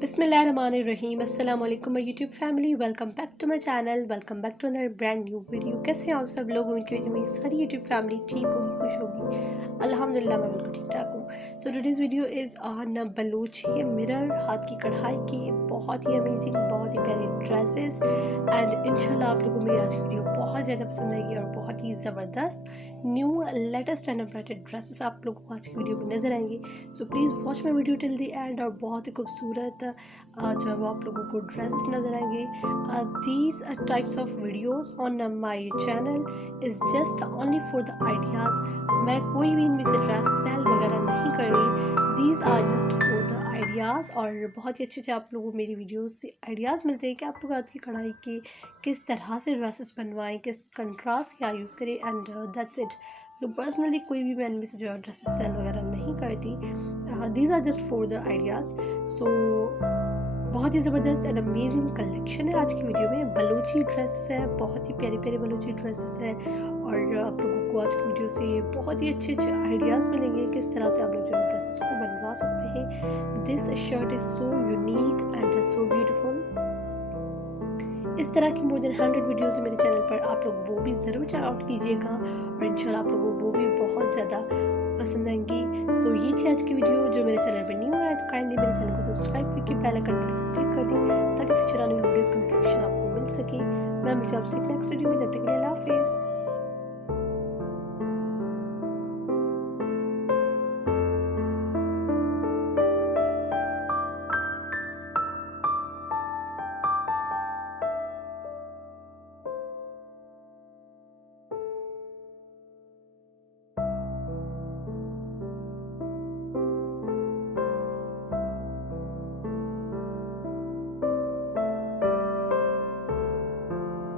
बिस्मिल्लाहिर्रहमानिर्रहीम अस्सलाम वालेकुम my YouTube family, welcome back to my channel, welcome back to another brand new video. कैसे हैं आप सब लोग? उम्मीद करती हूँ मेरी सारी यूट्यूब फैमिली ठीक होगी, खुश होगी। अल्हम्दुलिल्लाह मैं बिल्कुल ठीक ठाक हूँ। So today's video is on Balochi mirror, हाथ की कढ़ाई की बहुत ही अमेजिंग, बहुत ही प्यारी ड्रेसेस एंड इंशाल्लाह आप लोगों को मेरी आज की वीडियो बहुत ज़्यादा पसंद आएगी और बहुत ही ज़बरदस्त new latest and updated dresses आप लोगों को आज की वीडियो में नजर आएंगे। So please watch my video till the end और बहुत ही खूबसूरत जो है वो आप लोगों को ड्रेसेस नज़र आएंगे। These types of videos on my channel is just only for the ideas. मैं कोई भी इनमें से ड्रेस सेल वगैरह नहीं कर रही, these are just for the ideas. और बहुत ही अच्छे अच्छे आप लोगों को मेरी वीडियोस से आइडियाज़ मिलते हैं कि आप लोग हाथ की कढ़ाई के किस तरह से ड्रेसेस बनवाएं, किस कंट्रास्ट क्या यूज़ करें एंड दैट्स इट। पर्सनली कोई भी मैं इनमें से जो है ड्रेसेस सेल वगैरह नहीं करती, these are just for the ideas. So बहुत ही ज़बरदस्त एंड अमेजिंग कलेक्शन है आज की वीडियो में। बलूची ड्रेसेस है, बहुत ही प्यारी प्यारी बलूची ड्रेसेस है और आप लोगों को आज की वीडियो से बहुत ही अच्छे अच्छे आइडियाज़ मिलेंगे किस तरह से आप लोग जो है ड्रेसेस को बनवा सकते हैं। This shirt is so unique and so beautiful. इस तरह की मोर देन 100 वीडियोज़ है मेरे चैनल पर, आप लोग वो भी ज़रूर चेकआउट कीजिएगा और इंशाल्लाह आप लोगों को वो भी बहुत ज़्यादा पसंद आएंगी। सो ये थी आज की वीडियो। जो मेरे चैनल पर न्यू है तो काइंडली मेरे चैनल को सब्सक्राइब करके बेल आइकन पर क्लिक कर दें ताकि फ्यूचर आने वाली वीडियोज़ की नोटिफिकेशन आपको मिल सके। मैं मिलती हूँ आपसे नेक्स्ट वीडियो में, तब तक के लिए अल्लाह हाफिज़।